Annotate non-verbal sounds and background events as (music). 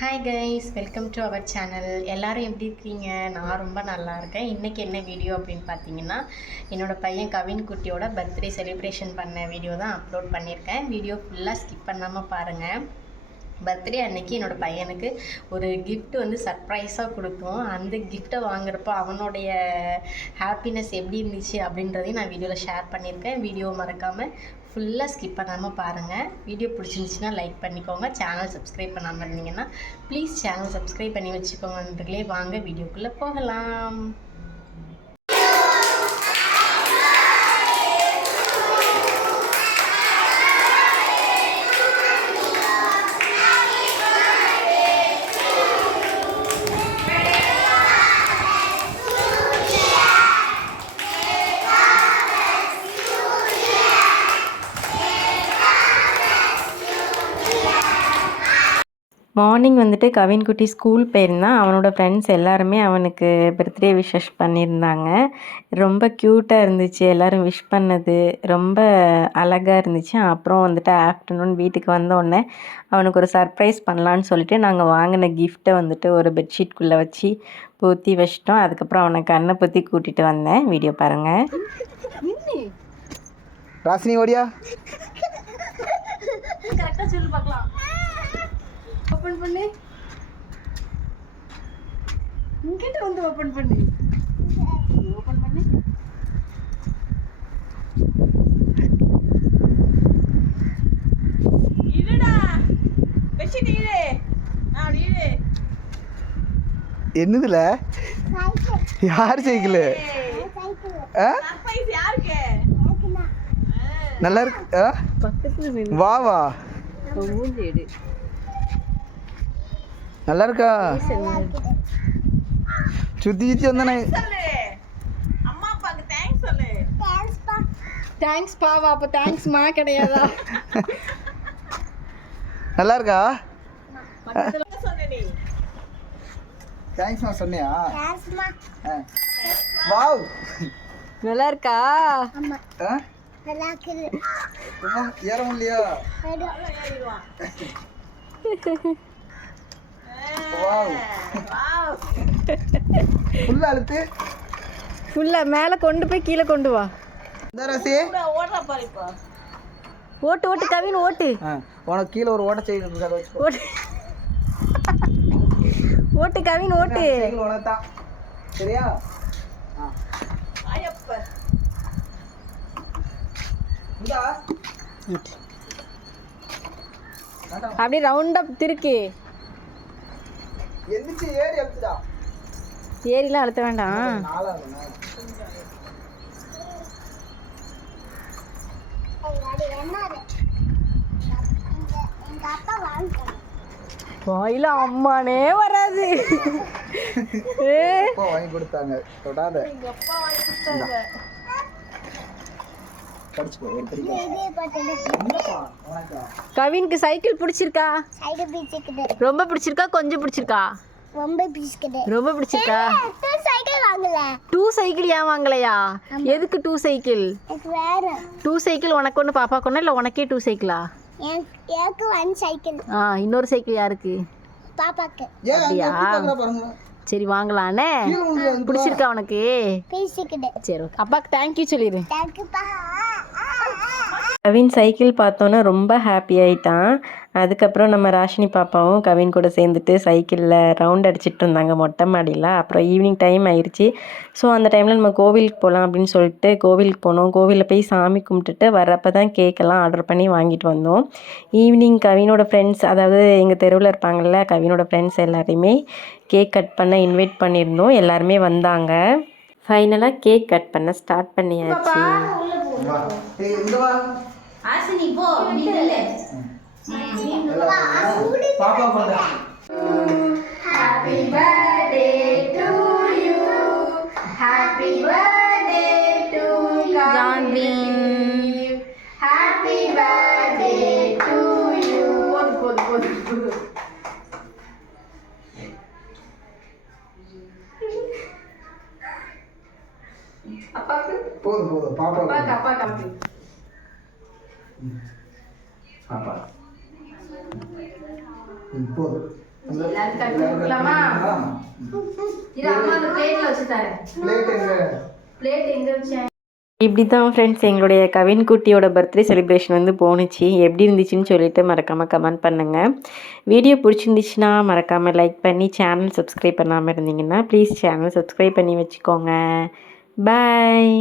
Hi guys welcome to our channel எல்லோரும் எப்படி இருக்கீங்க? நான் ரொம்ப நல்லா இருக்கேன். இன்றைக்கி என்ன வீடியோ அப்படின்னு பார்த்தீங்கன்னா என்னோடய பையன் கவின் குட்டியோட பர்த்டே செலிப்ரேஷன் பண்ண வீடியோ தான் அப்லோட் பண்ணியிருக்கேன். வீடியோ ஃபுல்லாக ஸ்கிப் பண்ணாமல் பாருங்கள் பர்த்டே அன்னைக்கு என்னோட பையனுக்கு ஒரு கிஃப்ட் வந்து சர்ப்ரைஸாக கொடுத்தோம். அந்த கிஃப்ட்டை வாங்குறப்போ அவனுடைய ஹாப்பினஸ் எப்படி இருந்துச்சு அப்படின்றதையும் நான் வீடியோவில் ஷேர் பண்ணியிருக்கேன். வீடியோ மறக்காமல் ஃபுல்லாக ஸ்கிப் பண்ணாமல் பாருங்கள் வீடியோ பிடிச்சிருந்துச்சின்னா லைக் பண்ணிக்கோங்க. சேனல் சப்ஸ்கிரைப் பண்ணாமல் இருந்தீங்கன்னா ப்ளீஸ் சேனல் சப்ஸ்கிரைப் பண்ணி வச்சுக்கோங்க நண்பர்களே வாங்க வீடியோக்குள்ளே போகலாம். மார்னிங் வந்துட்டு கவின் குட்டி ஸ்கூல் போயிருந்தான் அவனோட ஃப்ரெண்ட்ஸ் எல்லாருமே அவனுக்கு பர்த்டே விஷஸ் பண்ணியிருந்தாங்க. ரொம்ப க்யூட்டாக இருந்துச்சு எல்லோரும் விஷ் பண்ணது. ரொம்ப அழகாக இருந்துச்சு. அப்புறம் வந்துட்டு ஆஃப்டர்நூன் வீட்டுக்கு வந்த உடனே அவனுக்கு ஒரு சர்ப்ரைஸ் பண்ணலான்னு சொல்லிட்டு நாங்கள் வாங்கின கிஃப்ட்டை வந்துட்டு ஒரு பெட்ஷீட்குள்ளே வச்சு பூத்தி வச்சிட்டோம். அதுக்கப்புறம் அவனை கண்ணை பொத்தி கூட்டிகிட்டு வந்தேன். வீடியோ பாருங்கள் ராசினி ஓடியா? கரெக்டாக சொல்லி பார்க்கலாம். ஓப்பன் பண்ணு. இங்கிட்ட வந்து ஓப்பன் பண்ணு. ஓப்பன் பண்ணு. என்னதுல? யார் சைக்கிள் ஆ? சர்ப்ரைஸ் யாருக்கு? நல்லா இருக்கு வா வா. நல்லா இருக்கா சுத்தி சுத்தி வந்தானே. தேங்க்ஸ் சொல்லு. தேங்க்ஸ் பாவா. அப்போ தேங்க்ஸ்மா கிடையாதா? நல்லா இருக்கா என்ன சொன்ன நீ. தேங்க்ஸ் நான் சொன்னியா? வாவ். நல்லா இருக்கா ஏற முடியலையா? (laughs) ஃபுல்லா அழுத்து. ஃபுல்லாக மேலே கொண்டு போய் கீழே கொண்டு வா. இந்த ராசி. ஓட்டு ஓட்டு கவின் ஓட்டு. உனக்கு கீழே ஒரு ஓட்ட வச்சுக்கோ. ஓட்டு. ஓட்டு கவின் ஓட்டு. சைக்கிள் உனக்கு தான். சரியா? அப்படியே ரவுண்டாக திருக்கி. எந்திரிச்சு ஏறி அழுத்துடா. ஏரிலாம் அழுத்த வேண்டாம். வாயில அம்மானே வராது. வாங்கி கொடுத்தாங்க. தொடாத எங்க அப்பா வாங்கி கொடுத்தாங்க படிச்சுக்கோ ஒரு படிக்க என்னப்பா உனக்கா கவினுக்கு சைக்கிள் பிடிச்சிருக்கா? ரொம்ப பிடிச்சிருக்கா கொஞ்சம் பிடிச்சிருக்கா? ரொம்ப பிடிச்சிருக்கா? சைக்கிள் வாங்கல. டூ சைக்கிள் ஏன் வாங்கலையா? எதுக்கு டூ சைக்கிள்? டூ சைக்கிள் உனக்கு ஒன்று பாப்பா கொண்டா இல்லை உனக்கே டூ சைக்கிளா? எனக்கு எனக்கு ஒன் சைக்கிள் ஆ இன்னொரு சைக்கிள் யாருக்கு? பாப்பாக்கு. அப்படியா? சரி வாங்கலானே. பிடிச்சிருக்கா உனக்கு? சரி ஓகே. அப்பாவுக்கு தேங்க்யூ சொல்லிடு தேங்க்யூப்பா கவின் சைக்கிள் பார்த்தோன்னே ரொம்ப ஹாப்பி ஆயிட்டான். அதுக்கப்புறம் நம்ம ராஷினி பாப்பாவும் கவின் கூட சேர்ந்துட்டு சைக்கிளில் ரவுண்ட் அடிச்சிட்டு இருந்தாங்க மொட்டை மாடியில். அப்புறம் ஈவினிங் டைம் ஆயிடுச்சு ஸோ அந்த டைமில் நம்ம கோவிலுக்கு போகலாம் அப்படின்னு சொல்லிட்டு கோவிலுக்கு போனோம். கோவிலில் போய் சாமி கும்பிட்டுட்டு வர்றப்ப தான் கேக்கெல்லாம் ஆர்டர் பண்ணி வாங்கிட்டு வந்தோம். ஈவினிங் கவினோட ஃப்ரெண்ட்ஸ் அதாவது எங்கள் தெருவில் இருப்பாங்கள்ல கவினோட ஃப்ரெண்ட்ஸ் எல்லாரையுமே கேக் கட் பண்ண இன்வைட் பண்ணியிருந்தோம். எல்லாருமே வந்தாங்க. ஃபைனலாக கேக் கட் பண்ண ஸ்டார்ட் பண்ணியாச்சு. ஆசினி போ. நீ நில்லு. பாப்பா போதா போதும் போதும் பாப்பா போதும். பாப்பா ம், போதும் எல்லாரும் கட் கொடுக்கலாமா இது அம்மா அந்த பிளேட்ல வச்சு தரேன் பிளேட் எங்க? பிளேட் எங்க வச்சேன் இப்படி தான் ஃப்ரெண்ட்ஸ் எங்களுடைய கவின் குட்டியோட பர்த்டே செலிப்ரேஷன் வந்து போணுச்சு. எப்படி இருந்துச்சுன்னு சொல்லிட்டு மறக்காமல் கமெண்ட் பண்ணுங்கள் வீடியோ பிடிச்சிருந்துச்சுன்னா மறக்காமல் லைக் பண்ணி சேனல் சப்ஸ்கிரைப் பண்ணாமல் இருந்தீங்கன்னா ப்ளீஸ் சேனல் சப்ஸ்கிரைப் பண்ணி வச்சுக்கோங்க. பாய்